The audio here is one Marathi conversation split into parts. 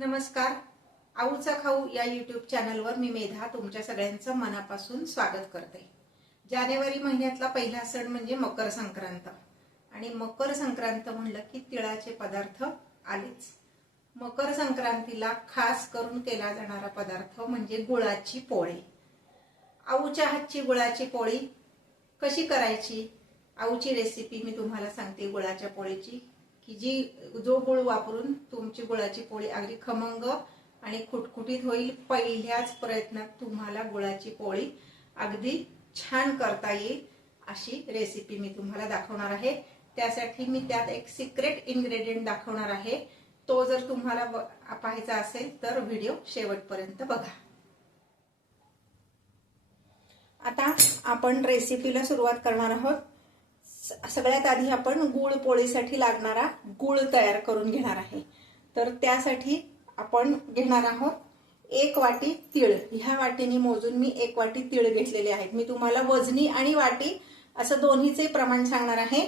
नमस्कार. आऊचा खाऊ या युट्यूब चॅनलवर मी मेधा तुमच्या सगळ्यांचं मनापासून स्वागत करते. जानेवारी महिन्यातला पहिला सण म्हणजे मकर संक्रांत. आणि मकर संक्रांत म्हणलं की तिळाचे पदार्थ आलेच. मकर संक्रांतीला खास करून केला जाणारा पदार्थ म्हणजे गुळाची पोळी. आऊच्या हातची गुळाची पोळी कशी करायची? आऊची रेसिपी मी तुम्हाला सांगते गुळाच्या पोळीची. की जी जो गुळ वापरून तुमची गुळाची पोळी अगदी खमंग आणि खुटखुटीत होईल पहिल्याच प्रयत्नात तुम्हाला गुळाची पोळी अगदी छान करता येईल अशी रेसिपी मी तुम्हाला दाखवणार आहे. त्यासाठी मी त्यात एक सिक्रेट इन्ग्रेडियंट दाखवणार आहे. तो जर तुम्हाला पाहायचा असेल तर व्हिडिओ शेवटपर्यंत बघा. आता आपण रेसिपीला सुरुवात करणार आहोत. सगळ्यात आधी आपण गुळ पोळीसाठी लागणारा गुळ तयार करून घेणार आहे. तर त्यासाठी आपण घेणार आहोत एक वाटी तीळ. ह्या वाटीने मोजून मी एक वाटी तीळ घेतलेले आहेत. मी तुम्हाला वजनी आणि वाटी असं दोन्हीचे प्रमाण सांगणार आहे.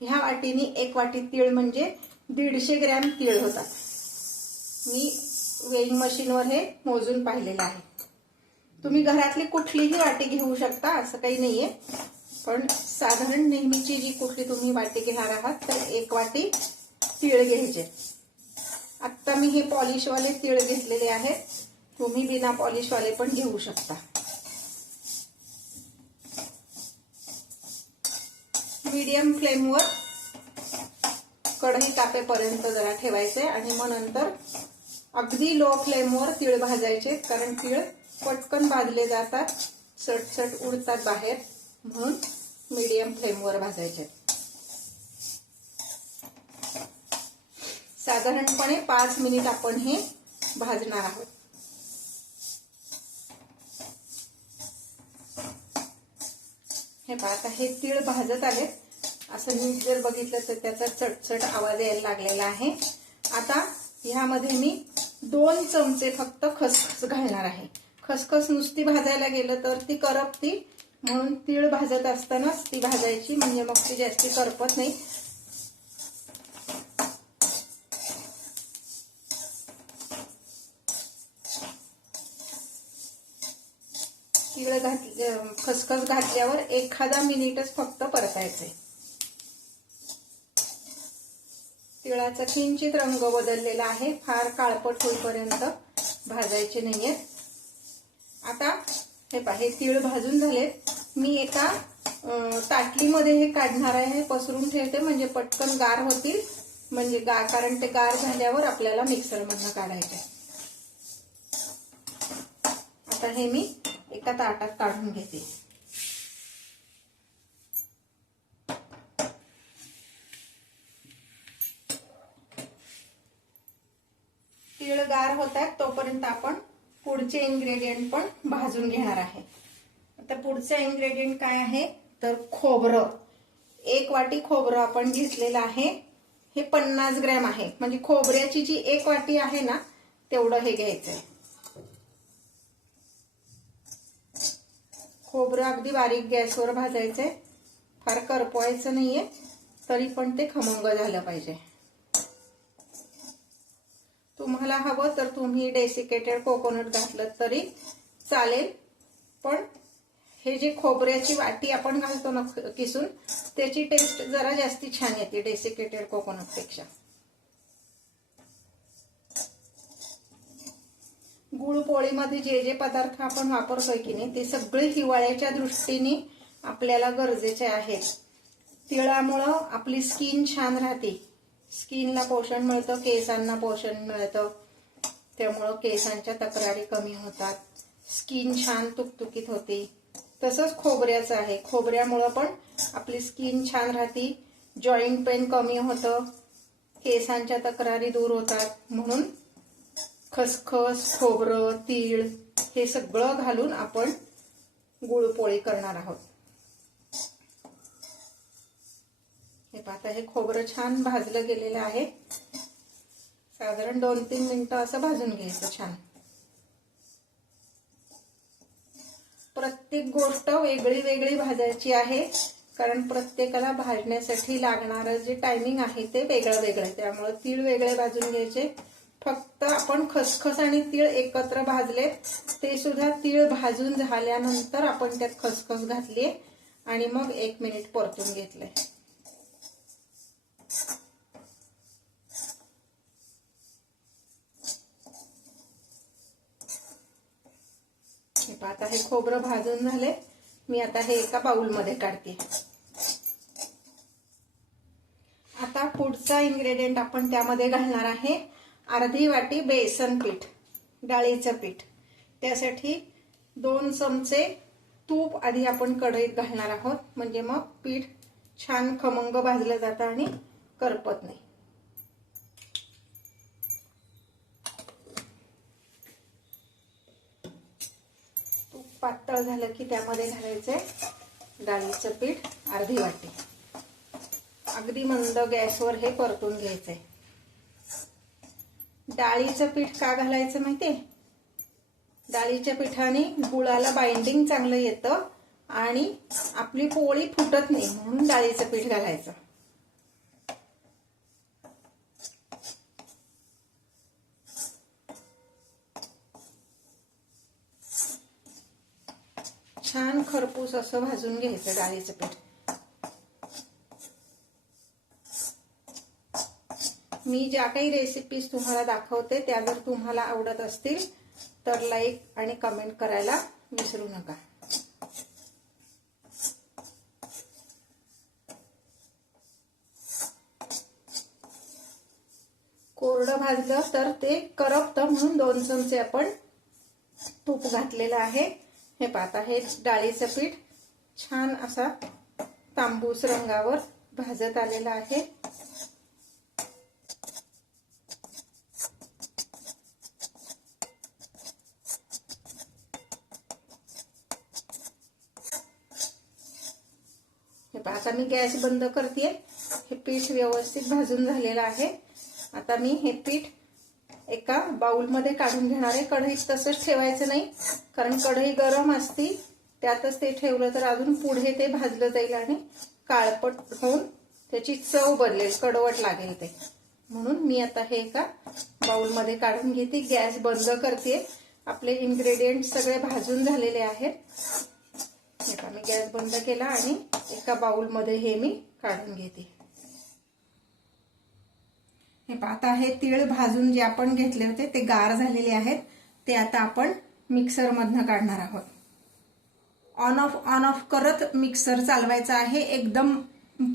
ह्या वाटीने एक वाटी तीळ म्हणजे दीडशे ग्रॅम तीळ होतात मी वेईंग मशीनवर हे मोजून पाहिलेलं आहे. तुम्ही घरातली कुठलीही वाटी घेऊ शकता असं काही नाहीये. पण साधारण नेहमीची जी कुठली तुम्ही वाटी घेणार आहात तर एक वाटी तीळ घ्यायचे. आत्ता मी हे पॉलिशवाले तीळ घेतलेले आहेत. तुम्ही बिना पॉलिशवाले पण घेऊ शकता. मीडियम फ्लेमवर कढई तापेपर्यंत जरा ठेवायचे आणि मग नंतर अगदी लो फ्लेमवर तीळ भाजायचे कारण तीळ पटकन भाजले जातात सटसट उडतात बाहेर. म्हणून मीडियम फ्लेमवर भाजायचे. साधारणपणे पाच मिनिट आपण हे भाजणार आहोत. हे पहा आता हे तीळ भाजत आले. असं नीट जर बघितलं तर त्याचा चटचट आवाज यायला लागलेला आहे. आता ह्यामध्ये मी दोन चमचे फक्त खसखस घालणार आहे. खसखस नुसती भाजायला गेलं तर ती करपती म्हणून तीळ भाजत असतानाच ती भाजायची म्हणजे मग ती जास्ती करपत नाही. तीळ घातली खसखस घातल्यावर एखादा मिनिटच फक्त परतायचंय. तिळाचा किंचित रंग बदललेला आहे फार काळपट होईपर्यंत भाजायचे नाहीयेत. आता हे पहा हे तीळ भाजून झालेत. मी एका ताटलीमध्ये हे काढणार आहे. पसरून ठेवते म्हणजे पटकन गार होतील. म्हणजे गा कारण ते गार झाल्यावर आपल्याला मिक्सरमधनं आहे. आता हे मी एका ताटात काढून घेते. तीळ गार होत आहेत तोपर्यंत आपण पुढचे इन्ग्रेडियंट पण भाजून घेणार आहे. आता पुढचं इन्ग्रेडियंट काय आहे? तर खोबरं. एक वाटी खोबरं आपण घेतलेलं आहे. हे पन्नास ग्रॅम आहे. म्हणजे खोबऱ्याची जी एक वाटी आहे ना तेवढं हे घ्यायचंय. खोबरं अगदी बारीक गॅसवर भाजायचंय. फार करपवायचं नाहीये. तरी पण ते खमंग झालं पाहिजे. तुम्हाला हवं तर तुम्ही डेसिकेटेड कोकोनट घातलं तरी चालेल. पण हे जे खोबऱ्याची वाटी आपण घालतो ना किसून त्याची टेस्ट जरा जास्ती छान येते डेसिकेटेड कोकोनटपेक्षा गुळ पोळीमध्ये जे जे पदार्थ आपण वापरतोय की नाही ते सगळे हिवाळ्याच्या दृष्टीने आपल्याला गरजेचे आहेत. तिळामुळं आपली स्किन छान राहते. स्किनला पोषण मिळतं केसांना पोषण मिळतं. त्यामुळं केसांच्या तक्रारी कमी होतात. स्किन छान तुकतुकीत होते. तसंच खोबऱ्याचं आहे. खोबऱ्यामुळं पण आपली स्किन छान राहते. जॉईंट पेन कमी होतं. केसांच्या तक्रारी दूर होतात. म्हणून खसखस खोबरं तीळ हे सगळं घालून आपण गुळपोळी करणार आहोत. हे पाहता हे खोबरं छान भाजलं गेलेलं आहे. साधारण दोन तीन मिनटं असं भाजून घ्यायचं छान. प्रत्येक गोष्ट वेगळी वेगळी भाजायची आहे कारण प्रत्येकाला भाजण्यासाठी लागणारं जे टायमिंग आहे ते वेगळं वेगळं आहे. त्यामुळे तीळ वेगळे भाजून घ्यायचे. फक्त आपण खसखस आणि तीळ एकत्र भाजलेत ते सुद्धा तीळ भाजून झाल्यानंतर आपण त्यात खसखस घातली आणि मग एक मिनिट परतून घेतलंय. पहा, आता हे खोबरं भाजून झाले. मी आता हे एका बाउलमध्ये काढते. आता पुढचा इन्ग्रेडियंट आपण त्यामध्ये घालणार आहे अर्धी वाटी बेसन पीठ डाळीचं पीठ. त्यासाठी दोन चमचे तूप आधी आपण कढईत घालणार आहोत. म्हणजे मग पीठ छान खमंग भाजलं जातं आणि करपत नाही. पातळ झालं की त्यामध्ये घालायचंय डाळीचं पीठ अर्धी वाटी. अगदी मंद गॅसवर हे परतून घ्यायचंय. डाळीचं पीठ का घालायचं माहितीये? डाळीच्या पिठाने गुळाला बाइंडिंग चांगलं येतं आणि आपली पोळी फुटत नाही म्हणून डाळीचं पीठ घालायचं. छान खरपूस असं भाजून घ्यायचं डाळीचं पीठ. मी ज्या काही रेसिपीज तुम्हाला दाखवते त्या जर तुम्हाला आवडत असतील तर लाईक आणि कमेंट करायला विसरू नका. कोरडं भाजलं तर ते करपतं म्हणून दोन चमचे आपण तूप घातलेलं आहे. हे पाहता हे डाळीचं पीठ छान असा तांबूस रंगावर भाजत आलेला आहे. हे आता मी गॅस बंद करते हे पीठ व्यवस्थित भाजून झालेलं आहे. आता मी हे पीठ एका बाउलमध्ये काढून घेणार आहे. कढईत तसंच ठेवायचं नाही. कारण कढई गरम असती त्यातच ते ठेवलं तर अजून पुढे ते भाजलं जाईल आणि काळपट होऊन त्याची चव बदलेल कडवट लागेल ते. म्हणून मी आता हे एका बाउलमध्ये काढून घेते. गॅस बंद करते. आपले इन्ग्रेडियंट सगळे भाजून झालेले आहेत. मी गॅस बंद केला आणि एका बाउलमध्ये हे मी काढून घेते. हे आता हे तीळ भाजून जे आपण घेतले होते ते गार झालेले आहेत. ते आता आपण मिक्सरमधनं काढणार आहोत. ऑन ऑफ ऑन ऑफ करत मिक्सर चालवायचं आहे. एकदम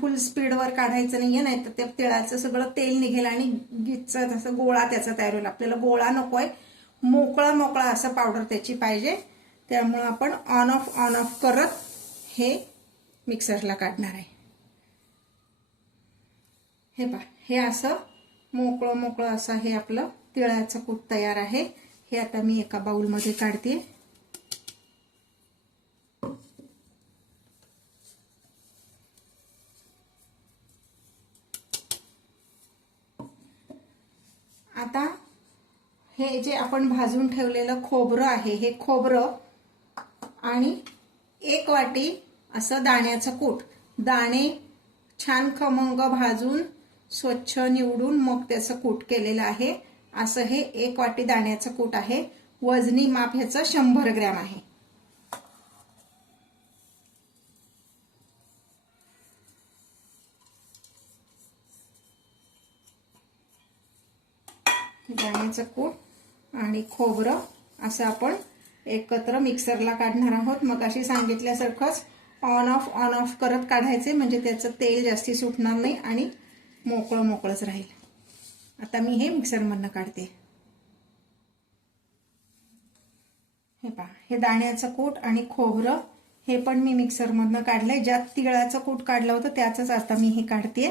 फुल स्पीडवर काढायचं नाहीये नाही तर ते तिळाचं सगळं तेल निघेल आणि गिच्च तसं गोळा त्याचा तयार होईल. आपल्याला गोळा नकोय. मोकळा मोकळा असं पावडर त्याची पाहिजे. त्यामुळं आपण ऑन ऑफ ऑन ऑफ करत हे मिक्सरला काढणार आहे. हे पा हे असं मोकळं मोकळं असं हे आपलं तिळाचं कूट तयार आहे. हे आता मी एका बाउलमध्ये काढते. आता हे जे आपण भाजून ठेवलेलं खोबरं आहे हे खोबरं आणि एक वाटी असं दाण्याचं कूट. दाणे छान खमंग भाजून स्वच्छ निवडून मग त्याचं कूट केलेलं आहे. असं हे एक वाटी दाण्याचं कूट आहे. वजनी माप ह्याचं शंभर ग्रॅम आहे. दाण्याचं कूट आणि खोबरं असं आपण एकत्र मिक्सरला काढणार आहोत. मग अशी सांगितल्यासारखंच ऑन ऑफ ऑन ऑफ करत काढायचे. म्हणजे त्याचं तेल जास्ती सुटणार नाही आणि मोकळं मोकळंच राहील. आता मी हे मिक्सरमधनं काढते. हे पहा हे दाण्याचं कूट आणि खोबरं हे पण मी मिक्सरमधनं काढलंय. ज्यात तिळाचं कूट काढलं होतं त्याच आता मी हे काढते.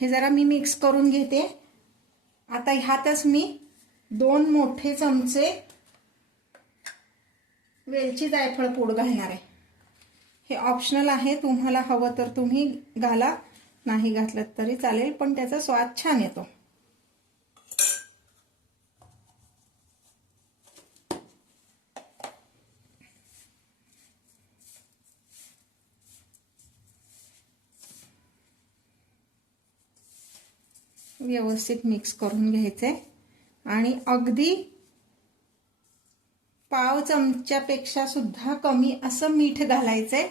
हे जरा मी मिक्स करून घेते. आता ह्यातच मी दोन मोठे चमचे वेलची जायफळ पूड घालणार आहे. हे ऑप्शनल आहे तुम्हाला हवं तर तुम्ही घाला नाही घातलं तरी चालेल पण त्याचा स्वाद छान येतो. व्यवस्थित मिक्स करून घ्यायचे. आणि अगदी पाव चमच्यापेक्षा सुद्धा कमी असं मीठ घालायचंय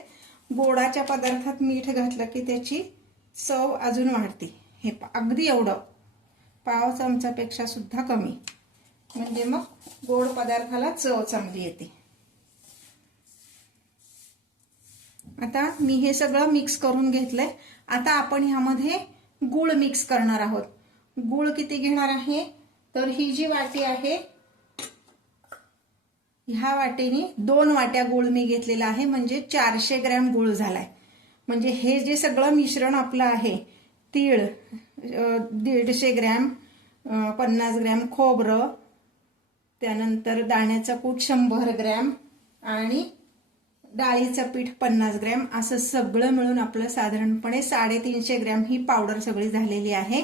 गोडाच्या पदार्थात मीठ घातलं की त्याची चव अजून वाढते. हे अगदी एवढं. पाव चमच्यापेक्षा सुद्धा कमी. म्हणजे मग गोड पदार्थाला चव चांगली येते. आता मी हे सगळं मिक्स करून घेतलंय. आता आपण ह्यामध्ये गुळ मिक्स करणार आहोत. गुळ किती घेणार आहे? तर ही जी वाटी आहे ह्या वाटेने दोन वाट्या गुळ मी घेतलेला आहे म्हणजे चारशे ग्रॅम गुळ झालाय. म्हणजे हे जे सगळं मिश्रण आपलं आहे तीळ दीडशे ग्रॅम पन्नास ग्रॅम खोबरं त्यानंतर दाण्याचा कूट शंभर ग्रॅम आणि डाळीचं पीठ पन्नास ग्रॅम असं सगळं मिळून आपलं साधारणपणे साडेतीनशे ग्रॅम ही पावडर सगळी झालेली आहे.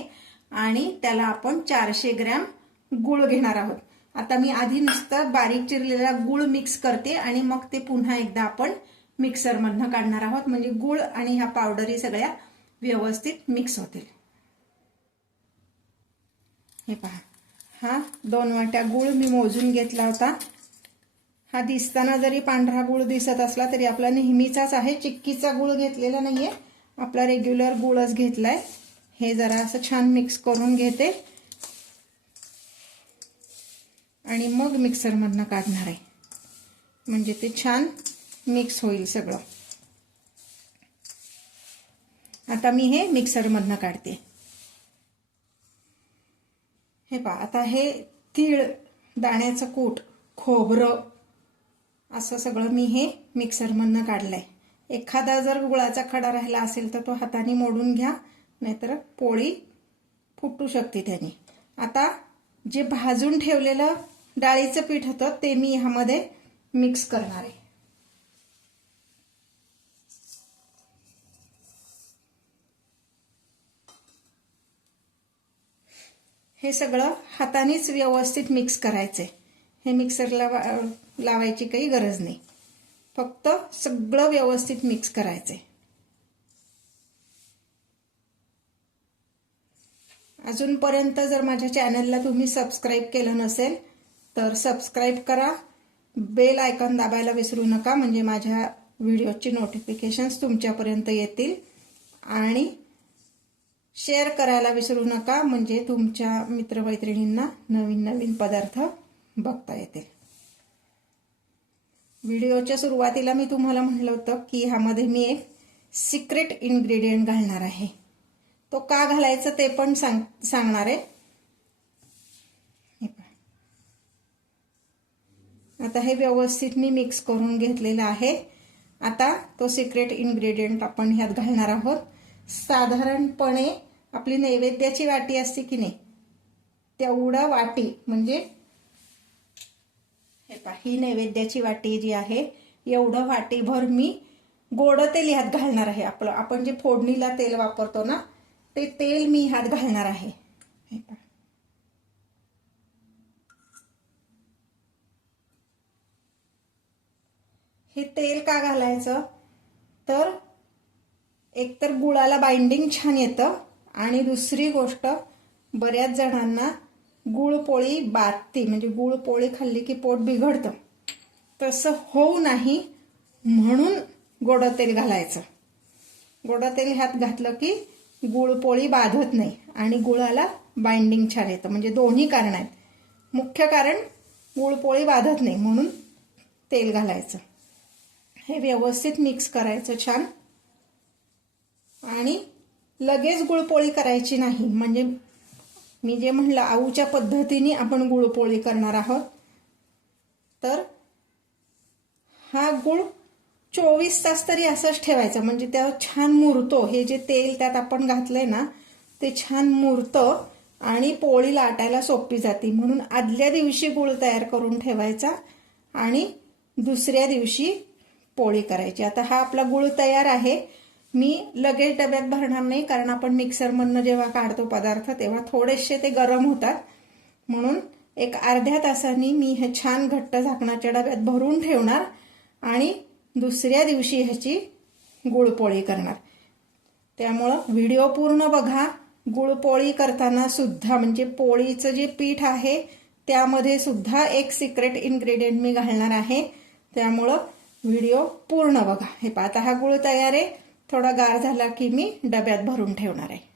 आणि त्याला आपण चारशे ग्रॅम गुळ घेणार आहोत. आता मी आधी नुसतं बारीक चिरलेला गुळ मिक्स करते आणि मग ते पुन्हा एकदा आपण मिक्सरमधनं काढणार आहोत. म्हणजे गुळ आणि ह्या पावडरी सगळ्या व्यवस्थित मिक्स होतील. हे पहा. हा दोन वाट्या गुळ मी मोजून घेतला होता. हा दिसताना जरी पांढरा गुळ दिसत असला तरी आपला नेहमीचाच आहे. चिक्कीचा गुळ घेतलेला नाहीये. आपला रेग्युलर गुळच घेतलाय. हे जरा असं छान मिक्स करून घेते. आणि मग मिक्सरमधनं काढणार आहे. म्हणजे ते छान मिक्स होईल सगळं. आता मी हे मिक्सरमधनं काढते. हे पहा आता हे तीळ दाण्याचं कूट खोबरं असं सगळं मी हे मिक्सरमधनं काढलंय. एखादा जर गुळाचा खडा राहिला असेल तर तो हाताने मोडून घ्या नाहीतर पोळी फुटू शकते त्याने. आता जे भाजून ठेवलेलं डाळीचं पीठ होतं ते मी ह्यामध्ये मिक्स करणार आहे. हे सगळं हातानेच व्यवस्थित मिक्स करायचंय. हे मिक्सरला लावायची काही गरज नाही. फक्त सगळं व्यवस्थित मिक्स करायचंय. अजूनपर्यंत जर माझ्या चॅनलला तुम्ही सबस्क्राईब केलं नसेल तर सबस्क्राईब करा. बेल आयकॉन दाबायला विसरू नका म्हणजे माझ्या व्हिडिओची नोटिफिकेशन्स तुमच्यापर्यंत येतील. आणि शेअर करायला विसरू नका म्हणजे तुमच्या मित्रमैत्रिणींना नवीन नवीन पदार्थ बघता येतील. व्हिडिओच्या सुरुवातीला मी तुम्हाला म्हटलं होतं की ह्यामध्ये मी एक सिक्रेट इन्ग्रेडियंट घालणार आहे. तो का घालायचं ते पण सांग सांगणार आहे. आता हे व्यवस्थित मी मिक्स करून घेतलेलं आहे. आता तो सिक्रेट इन्ग्रेडियंट आपण ह्यात घालणार आहोत. साधारणपणे आपली नैवेद्याची वाटी असते की नाही तेवढा वाटी म्हणजे हे पा ही नैवेद्याची वाटी जी आहे एवढं वाटीभर मी गोड तेल ह्यात घालणार आहे. आपलं आपण जे फोडणीला तेल वापरतो ना ते तेल मी ह्यात घालणार आहे. हे हे तेल का घालायचं? तर एकतर गुळाला बाइंडिंग छान येतं. आणि दुसरी गोष्ट बऱ्याच जणांना गुळपोळी बाधते म्हणजे गुळपोळी खाल्ली की पोट बिघडतं. तसं होऊ नाही म्हणून गोड तेल घालायचं. गोड तेल ह्यात घातलं की गुळपोळी बाधत नाही आणि गुळाला बाइंडिंग छान येतं. म्हणजे दोन्ही कारण आहेत. मुख्य कारण गुळपोळी बाधत नाही म्हणून तेल घालायचं. हे व्यवस्थित मिक्स करायचं छान. आणि लगेच गुळपोळी करायची नाही. म्हणजे मी जे म्हणलं आऊच्या पद्धतीने आपण गुळपोळी करणार आहोत. तर हा गुळ चोवीस तास तरी असंच ठेवायचा. म्हणजे त्यावर छान मुरतो. हे जे तेल त्यात आपण घातलंय ना ते छान मुरतं आणि पोळी लाटायला सोपी जाते. म्हणून आदल्या दिवशी गुळ तयार करून ठेवायचा आणि दुसऱ्या दिवशी पोळी करायची. आता हा आपला गुळ तयार आहे. मी लगेच डब्यात भरणार नाही कारण आपण मिक्सरमधनं जेव्हा काढतो पदार्थ तेव्हा थोडेसे ते गरम होतात. म्हणून एक अर्ध्या तासाने मी हे छान घट्ट झाकणाच्या डब्यात भरून ठेवणार आणि दुसऱ्या दिवशी ह्याची गुळपोळी करणार. त्यामुळं व्हिडिओ पूर्ण बघा. गुळपोळी करताना सुद्धा म्हणजे पोळीचं जे पीठ आहे त्यामध्ये सुद्धा एक सिक्रेट इन्ग्रेडियंट मी घालणार आहे. त्यामुळं व्हिडिओ पूर्ण बघा. हे पहा हा गुळ तयार आहे. थोडा गार झाला की मी डब्यात भरून ठेवणार आहे.